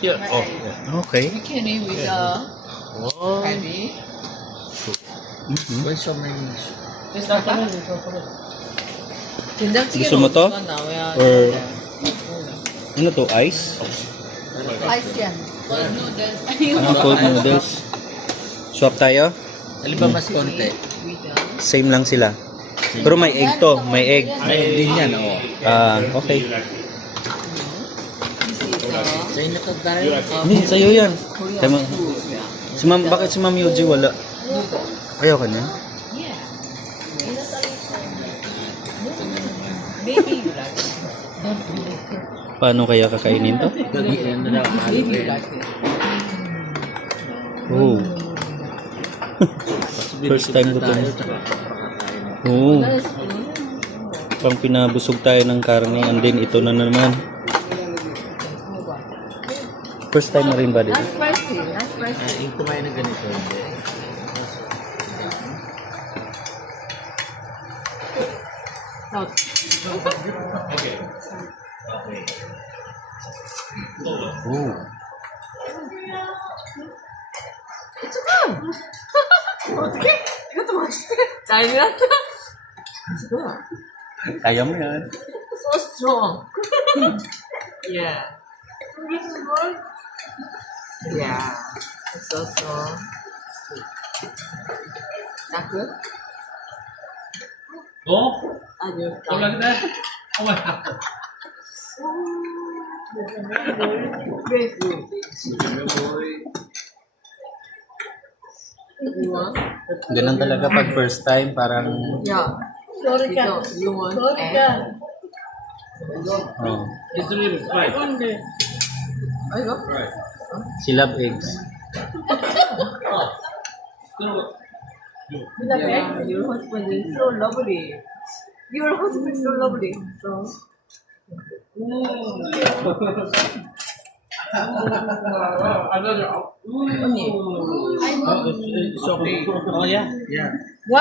Here. Oh, yeah. Okay. Bikini with Oh. curry. Mhm. Why so many? 된장찌개 Gusto mo to? 나와야 Or ano to? Ice? ice yan. Cold noodles. Ano cold noodles? Swap tayo? Alin ba mas konti? Same lang sila. Pero may egg to. May egg. May din yan, oo. Okay. Sa'yo na to tayo. Hindi, sa'yo yan. Tama. Si ma'am, bakit si Ma'am Yuji wala? Ayaw ka na? Maybe you like it. Paano kaya kakainin to? Ano daw, Maybe you like it. Oh. First time ko to. Oo. Pang pinabusog tayo ng karne and then ito na naman. First time mo rin ba dito? Not spicy. Not spicy. Yung kumain ng ganito. Now, Oh. it's good. 어떻게? 이것도 맛있대. 난리 났다. It's good. Kaya mo yan. So strong. Yeah. Yeah. It's so strong. Not good? Oh, 아니요. all like that? Oh my god. Great food. You want? Ganun talaga pag first time, parang... Yeah. Sorry ka. You want? Sorry ka. Oh. It's really spicy. Ay, go. Right. She love eggs. Still, Yeah, your husband is so lovely. Your husband is so lovely. So, another. 언니. It's okay. Oh, yeah. Yeah. Why